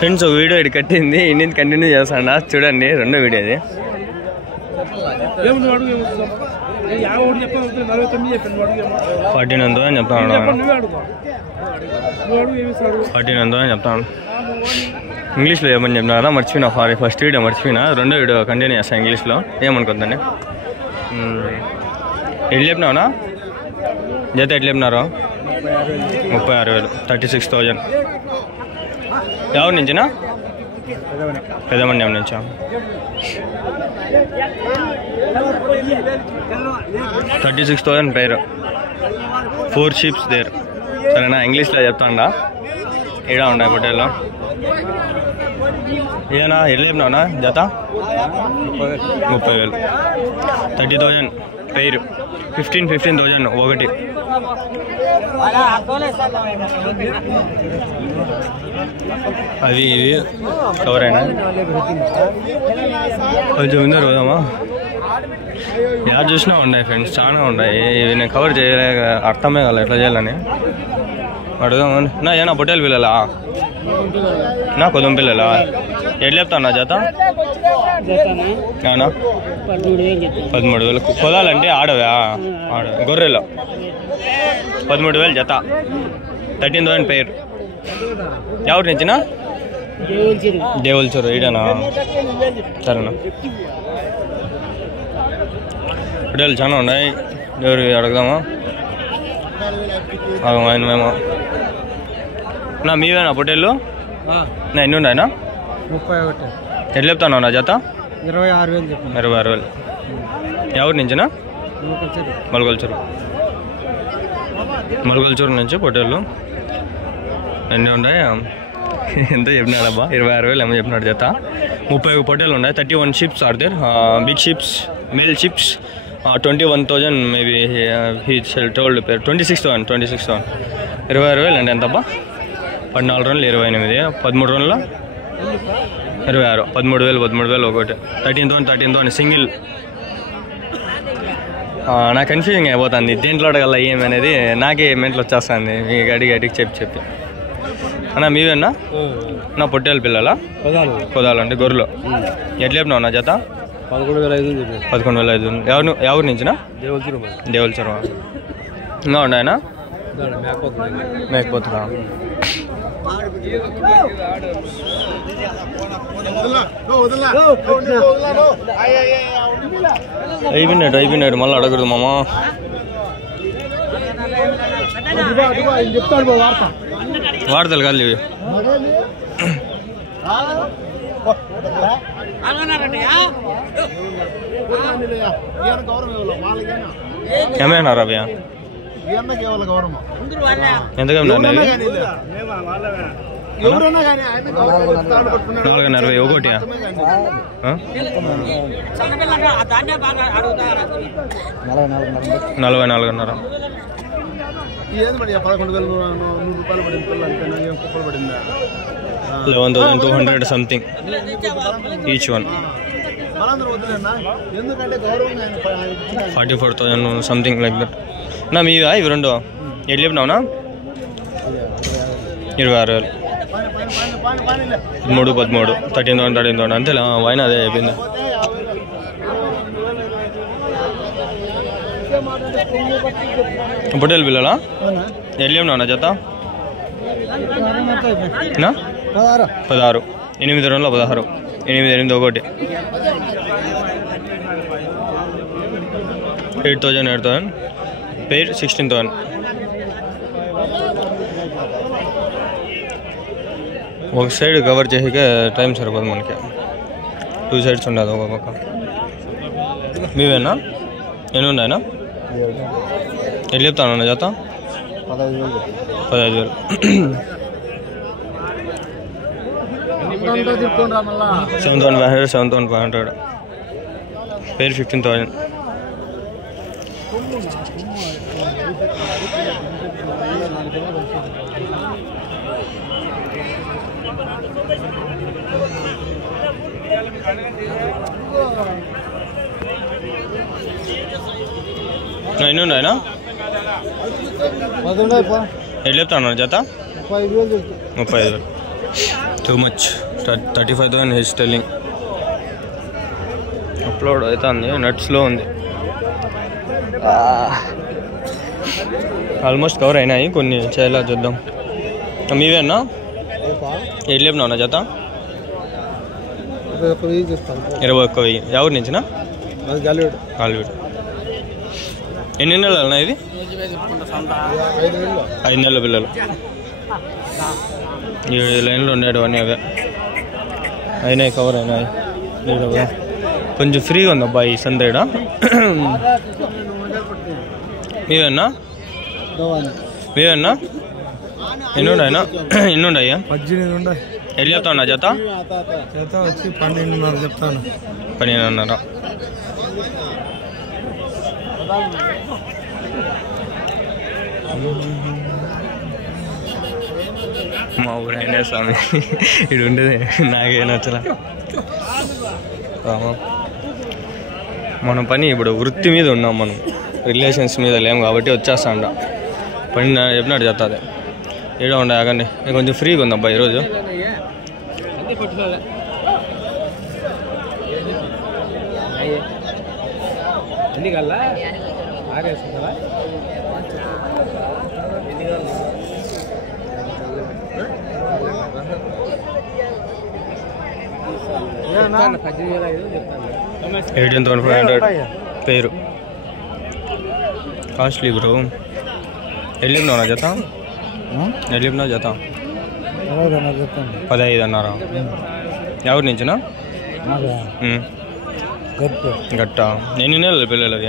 Friends video ఇది కట్టింది Indian continue చేస్తాను చూడండి రెండో వీడియో ఇది 14 అని చెప్తాను 14 అని చెప్తాను ఇంగ్లీష్లో ఏమని చెప్పినారా మర్చిపోయినా ఫస్ట్ వీడియో మర్చిపోయినా రెండో వీడియో కంటిన్యూ చేస్తాను ఇంగ్లీష్లో ఏమనుకుందండి ఎట్లా చెప్పినావునా జత ఎట్లా చెప్పినారు 36,000 36,000 ఎవరి నుంచినా పెదమండ్యం నుంచా 36,000 పేరు 4 షీప్స్ దేర్ సరేనా ఇంగ్లీష్లో చెప్తాండా ఈడ ఉన్నాయి హోటల్లో ఏనా ఎట్లా చెప్పినావునా జత 30,000 30,000 పేరు 15,000 ఒకటి అది ఇది కవర్ అయినా కొంచెం ఉందా రోజమ్మా యాడ్ చూసినా ఉన్నాయి ఫ్రెండ్స్ చాలా ఉన్నాయి ఇవి నేను కవర్ చేయలేక అర్థమే కదా ఎట్లా చేయాలని అడుగుదామని నా ఏనా పొట్టేలు పిల్లలా నా కొద్దిం పిల్లలా ఎట్లా చెప్తాను నా జత అవునా 13,000 కొదాలంటే ఆడవా గొర్రెలో 13,000 జత 13,000 పేరు ఎవరి నుంచినా దేవుల్చూరు ఈడనా సరేనా పొట్టేలు చాలా ఉన్నాయి ఎవరు అడుగుదామా ఆయన మేము నా మీవేనా పొట్టేళ్ళు నా ఎన్ని ఉన్నాయనా 31 ఎట్లా చెప్తాను నా జత 26,000 ఎవరి నుంచినా మలగల్చూరు నుంచి పొట్టేళ్ళు ఎన్ని ఉన్నాయి ఎంత చెప్పినాడబ్బా 26,000 ఏమో చెప్పినాడు జత 31 పొట్టేళ్ళు ఉన్నాయి 31 ships are there big ships male ships 21,000 maybe he told పేరు 26,000 26,000 అంటే ఎంతబ్బా 14 రోజులు 28 13 రోజుల్లో 26 13,000 ఒకటి 13,000 సింగిల్ నాకు కన్ఫ్యూజింగ్ అయిపోతుంది దేంట్లో అడగల ఏమనేది నాకే మెంట్లో వచ్చేస్తుంది మీకు అడిగి చెప్పి అన్నా మీవేనా నా పొట్టేలు పిల్లలా కొదాలు అంటే గొర్రెలు ఎట్లా చెప్పినావు నా జత 11,500 ఎవరి నుంచినా దేవుల్చరు ఇంకా ఉన్నాయనా మేకపోతున్నా అయిపోయినాడు మళ్ళీ అడగదు మామా వార్తలు కాదు ఇవి ఏమైనా అభ్యా ఎంత 4,40 ఒకటి 44,500 11,200 something each one 44,000 something like that నా మీవా ఇవి రెండు ఎట్లా చెప్పినావునా 26,000 13 13,000 అంతేలా వైనా అదే అయిపోయింది పొట్టేలు పిల్లలా ఎట్లా చెప్పినావునా జత 16 8 రోజుల్లో 16 8 ఒకటి 8,000 పేర్ 16,000 ఒక సైడ్ కవర్ చేసాక టైం సరిపోదు మనకి 2 సైడ్స్ ఉండదు ఒక పక్క మీవేనా ఎన్ని ఉన్నాయనా ఎట్లా చెప్తాను జత 15,000 7,500 పేరు 15,000 ఎన్ని ఉన్నాయనా ఎట్లా చెప్తాను జత 35,000 too much 35,000 H telling. Upload అవుతుంది, నెట్స్లో ఉంది. ఆల్మోస్ట్ కవర్ అయినాయి, కొన్ని చేయాలా చూద్దాం. మీవేనా ఎట్లా చెప్పినావునా జత? 21,000. ఎవరి నుంచినా? హాలీవుడ్. ఎన్ని నెలలు అన్నా ఇది? 5 నెలల పిల్లలు. ఈ లైన్లో ఉండేవి అన్నీ అవే అయినాయి, కవర్ అయినాయి. కొంచెం ఫ్రీగా ఉంది అబ్బా ఈ సందేడ. మీవేనా? ఎన్ని ఉన్నాయన్నా? 18 ఎట్లా చెప్తా ఉన్నా జత? వచ్చి 12.5 చెప్తాను. 12.5. మా ఊరైనా స్వామి ఇది ఉండేది నాకే నచ్చలా. మన పని ఇప్పుడు వృత్తి మీద ఉన్నాం, మనం రిలేషన్స్ మీద లేము కాబట్టి వచ్చేస్తా అంట. పని చెప్పినట్టు చెప్తాది. ఏడో ఉండే ఆగండి, కొంచెం ఫ్రీగా ఉంది అబ్బా ఈరోజు. $18,500 పేరు. Costly bro. వెళ్ళిపోయినా జత? వెళ్ళిపోయినా జత 15,500. ఎవరి నుంచినా? గట్ట. ఎన్ని నెలల పిల్లలు అవి?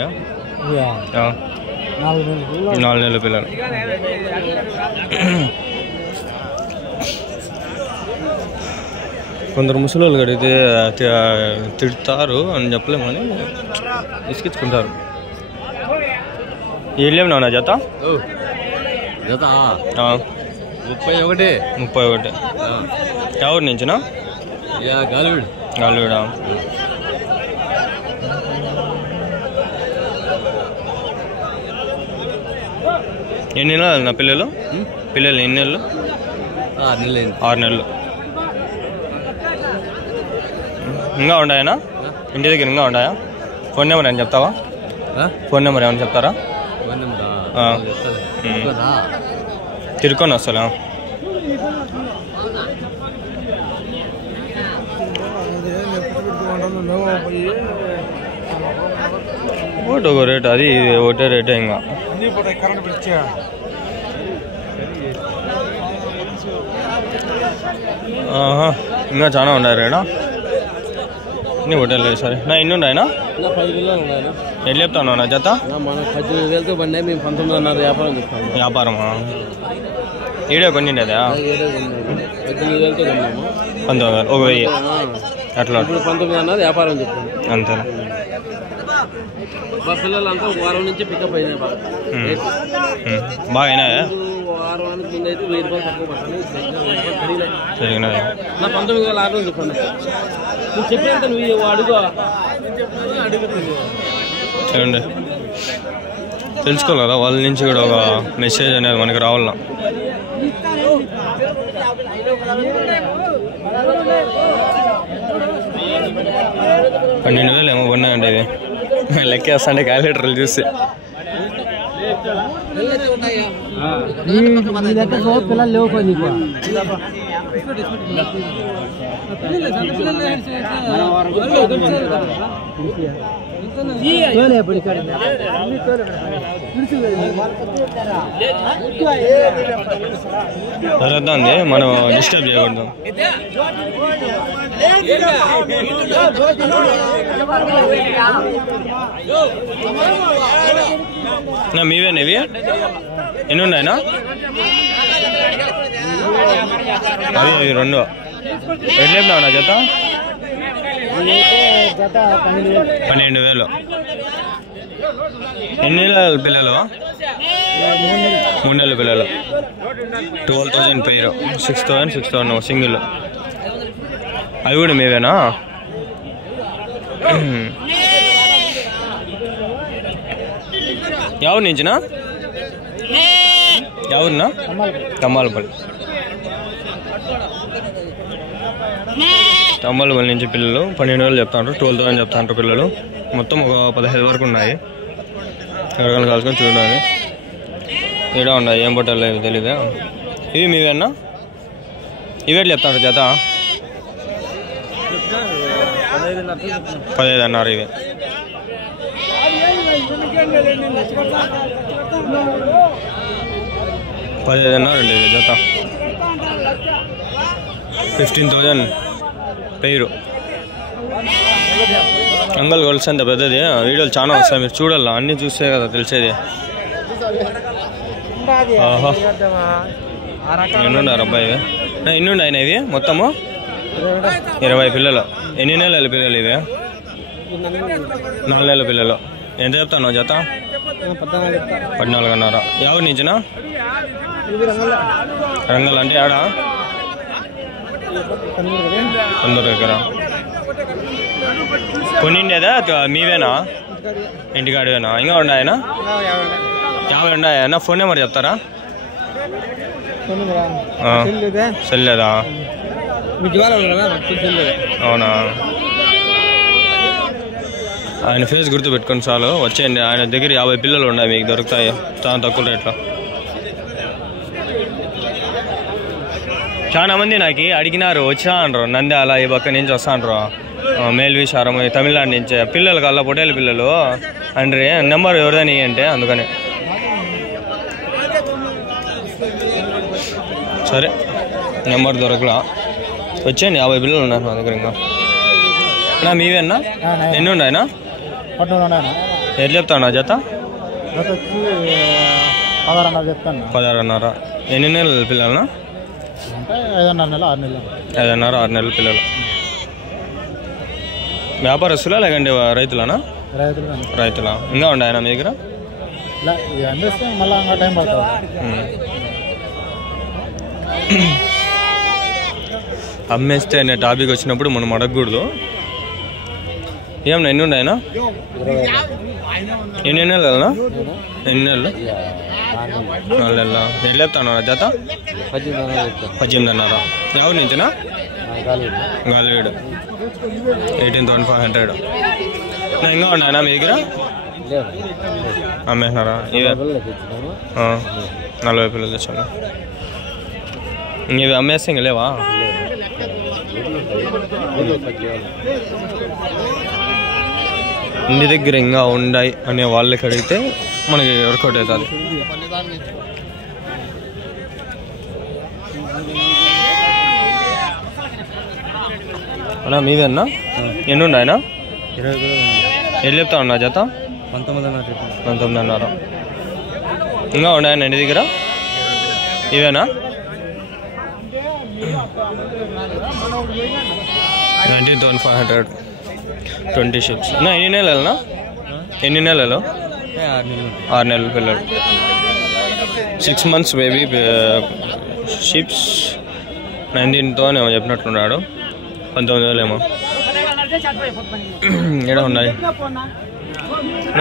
4 నెలల పిల్లలు. కొందరు ముసలి వాళ్ళు కడిగితే తిడతారు అని చెప్పలేము కానీ ఇసుకించుకుంటారు. వెళ్ళేమన్నా జత? 31. ఎవరి నుంచినా? గాలివీడా. ఎన్ని నెలలు నా పిల్లలు? ఎన్ని నెలలు? 6 నెలలు. ఇంకా ఉన్నాయనా ఇంటి దగ్గర? ఇంకా ఉన్నాయా? ఫోన్ నెంబర్ ఏమైనా చెప్తావా? ఫోన్ నెంబర్ ఏమైనా చెప్తారా? తిరుక్కొని వస్తా. ఒకటి ఒక రేటు, అది ఒకటే రేటే. ఇంకా ఇంకా చాలా ఉన్నాయి రేడా. అన్నీ హోటల్ లేదు సరే. నా ఎన్ని ఉన్నాయనా? 10 కిలోలు ఉన్నాయా? ఎట్లా చెప్తాను నా జత? మన 18,000తో పడినాయి, మేము 19,500 వ్యాపారం చెప్తాము. వ్యాపారమా? ఈడే కొనిండేదా? 18,000తో కొన్నాము. 19,000, 1,000 అట్లా. ఇప్పుడు 19,500 వ్యాపారం చెప్తాము. అంతేనా? మా పిల్లలంతా ఒక వారం నుంచి పికప్ అయినాయి. బాగా అయినాయా? వారానికి ముందు అయితే 1000 రూపాయలు తక్కువ పట్టాలి. సరిగా నా 19,600 చెప్పండి. నువ్వు చెప్పేంత నువ్వు అడుగు చూడండి, తెలుసుకోవాలి కదా వాళ్ళ నుంచి కూడా ఒక మెసేజ్ అనేది మనకి రావాల. $12,000 ఏమో కొన్నాయండి. ఇది లెక్కేస్తాండి క్యాలిక్యులేటర్లు చూసి. పిల్లలు లేవు పని జరుగుతుంది, మనం డిస్టర్బ్ చేయకూడదు. మీవేనా? ఎన్ని ఉన్నాయనా? అవి 2. ఎట్లా చెప్తావు నా జత? 12,000. ఎన్ని నెలల పిల్లలు? 3 నెలల పిల్లలు. 12,000 పేరు. 6,000 సింగిల్. అవి కూడా మీవేనా? ఎవరి నుంచినా? ఎవరినా? తమ్మాలపల్లి. తంబాలపల్లి నుంచి పిల్లలు 12,000 చెప్తాంటారు, 12,000 చెప్తాంటారు పిల్లలు. మొత్తం ఒక 15 వరకు ఉన్నాయి. ఎవరికైనా కలుసుకొని చూడాలి. ఈడ ఉన్నాయి, ఏం పొట్టాలి తెలీదా. ఇవి మీవేనా? ఇవేట్లు చెప్తాంటారు జత? 15 అన్నారు ఇవి. 15 అన్నారండి ఇవి జత. 15,000 పేరు. అంగల్ కొలిసి అంత పెద్దది. వీడియోలు చాలా వస్తాయి, మీరు చూడాలా, అన్నీ చూస్తే కదా తెలిసేది. ఎన్నుండారు అబ్బాయి? ఎన్నుండి అయినా ఇవి మొత్తము 20 పిల్లలు. ఎన్ని నెలల పిల్లలు ఇవి? 4 నెలల పిల్లలు. ఎంత చెప్తాను జత? 14,500. ఎవరి నుంచినా? రంగల్ అంటే ఆడ కొందరు దగ్గర కొన్నిండేదా మీవేనా? ఇంటికాడవేనా? ఇంకా ఉన్నాయనా? 50 ఉన్నాయన్నా? ఫోన్ నెంబర్ చెప్తారా? సెల్ లేదా? అవునా? ఆయన ఫేస్ గుర్తు పెట్టుకుని చాలు, వచ్చేయండి. ఆయన దగ్గర 50 పిల్లలు ఉన్నాయి, మీకు దొరుకుతాయి చాలా తక్కువ రేట్లో. చాలా మంది నాకు అడిగినారు, వచ్చినా అంటారు నంద్యాల ఈ పక్క నుంచి వస్తా అంటారు, మేల్విషారం తమిళనాడు నుంచి పిల్లలు కల్లా పొట్టేలు పిల్లలు అంటే నెంబర్ ఎవరిదని అంటే అందుకని. సరే నెంబర్ దొరకలా, వచ్చేయండి. 50 పిల్లలు ఉన్నారు మా దగ్గర. ఇంకా నా మీవేనా? ఎన్ని ఉన్నాయనా? 8 చెప్తాను జత? 16,500. ఎన్ని నెలల పిల్లలనా? 5,500 6 నెలల పిల్లలు. వ్యాపారస్తులా లేకంటే రైతులనా? రైతులా. ఇంకా ఉన్నాయనా మీ దగ్గర? అమ్మేస్తే అనే టాపిక్ వచ్చినప్పుడు మనం అడగకూడదు. ఏమన్నా ఎన్ని ఉన్నాయనా? ఎన్ని నెలలనా? ఎన్ని నెలలు? 4 నెలలు. ఎట్లా చెప్తాను జత? 18,500. ఎవరి నుంచినా? గాలివీడు. 18,500. ఇంకా ఉన్నాయనా మీ దగ్గర? అమ్మేసినారా? ఇవే 40 పిల్లలు తెచ్చాను. ఇవి అమ్మేస్తే ఇంక లేవా? ఇంటి దగ్గర ఇంకా ఉన్నాయి అనే వాళ్ళకి అడిగితే మనకి వర్కౌట్ అవుతుంది. అన్నా మీదేనా? ఎన్ని ఉన్నాయనా? 20 చెప్తా ఉన్నా జత? 19,500. ఇంకా ఉన్నాయన్నా ఇంటి దగ్గర? ఇవేనా? 19,500. 20 షిప్స్. ఎన్ని నెలలనా? ఎన్ని నెలలు? 6 నెలల పిల్లలు. 6 months బేబీ షిప్స్. 19తో ఏమో చెప్పినట్లున్నాడు. 19,000 ఏమో. ఇక్కడ ఉన్నాయి.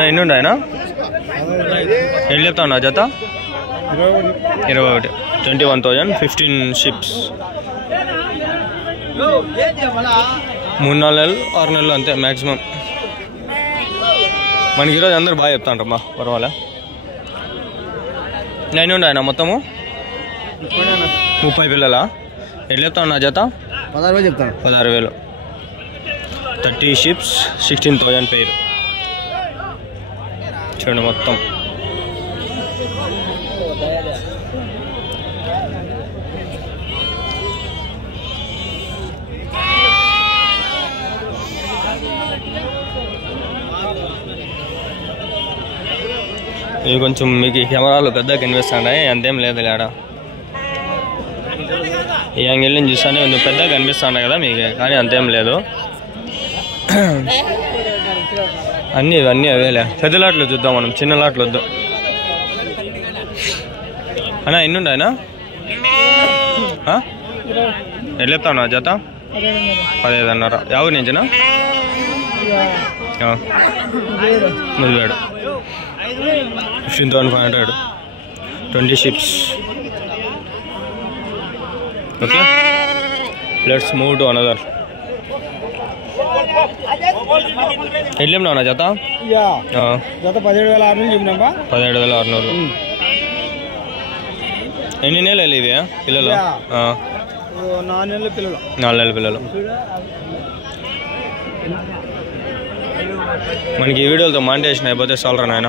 ఎన్ని ఉన్నాయనా? ఎన్ని చెప్తా ఉన్నా జత? 21. 21,000. 15 షిప్స్. 3-4 నెలలు 6 నెలలు అంతే మ్యాక్సిమం. మనకి ఈరోజు అందరూ బాగా చెప్తా ఉంటారమ్మా, పర్వాలే. 9 ఉన్నాయన్నా మొత్తము? 30 పిల్లలా? ఎట్లా చెప్తా ఉన్నా జత? 16,000 చెప్తాను. 16,000. 30 షిప్స్. 16,000 పేరు. చూడండి మొత్తం. ఇవి కొంచెం మీకు కెమెరాలు పెద్దగా కనిపిస్తున్నాయి, అంతేం లేదు ఆడ. ఈ యాంగిల్ నుంచి చూస్తానే కొంచెం పెద్దగా కనిపిస్తున్నాయి కదా మీకు, కానీ అంతేం లేదు. అన్నీ అవేలే. పెద్ద లాట్లు చూద్దాం మనం, చిన్న లాట్లు వద్దు. అన్నా ఎన్ని ఉన్నాయనా? ఎట్లా చెప్తాను జత? 15,500. ఎవరి నుంచినా? ముదివాడు. 15,500. 20 ships. Okay let's move to another. ఎట్లా చెప్పినావునా జత? జత 17,600 చెప్పినామా. 17,600. ఎన్ని నెలలు ఇవి పిల్లలు? 4 నెలల పిల్లలు. 4 నెలల పిల్లలు. మనకి ఈ వీడియోలతో మానిటైజేషన్ అయిపోతే చాలరా నాయన,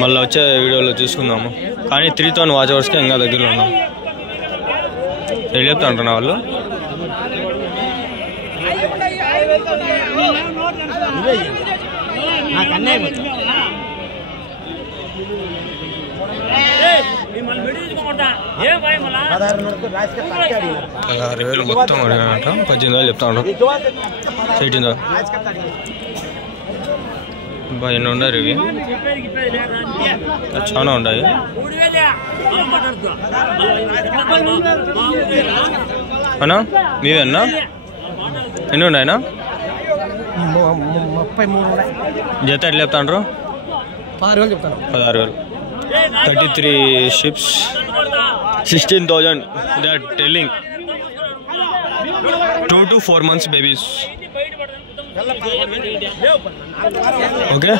మళ్ళీ వచ్చే వీడియోలో చూసుకుందాము. కానీ 3,000 వాచ్ అవర్స్కి ఇంకా దగ్గరలో ఉన్నాం. ఎట్లా చెప్తా అంటున్నా వాళ్ళు? అలా 6,000 మొత్తం అడిగానంట. 18,000 చెప్తా ఉంటాం. 18,000 బాగా ఎన్ని ఉండారు ఇవి? చాలా ఉన్నాయి. అన్నా మీవే అన్నా? ఎన్ని ఉన్నాయన్నా? 33. జత ఎట్లా చెప్తాండ్రు? 16,000 చెప్తాను. 16,000. 33 ships, 16,000. They are telling 2 to 4 months babies. Okay,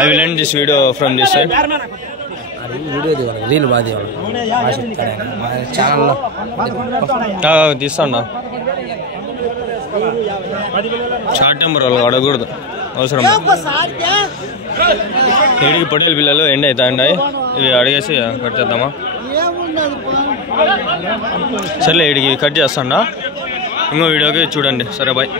I will end this video from this side. Reel బాధ ఛానల్లో తీస్తాడా? షార్ట్ టెంపర్ వాళ్ళు అడగకూడదు, అవసరం. ఏడికి పొట్టేలు పిల్లలు ఎండ్ అవుతాయండి. ఇవి అడిగేసి కట్ చేద్దామా? సర్లే, ఏడికి కట్ చేస్తాడా. ఇంకో వీడియోకి చూడండి. సరే బాయ్.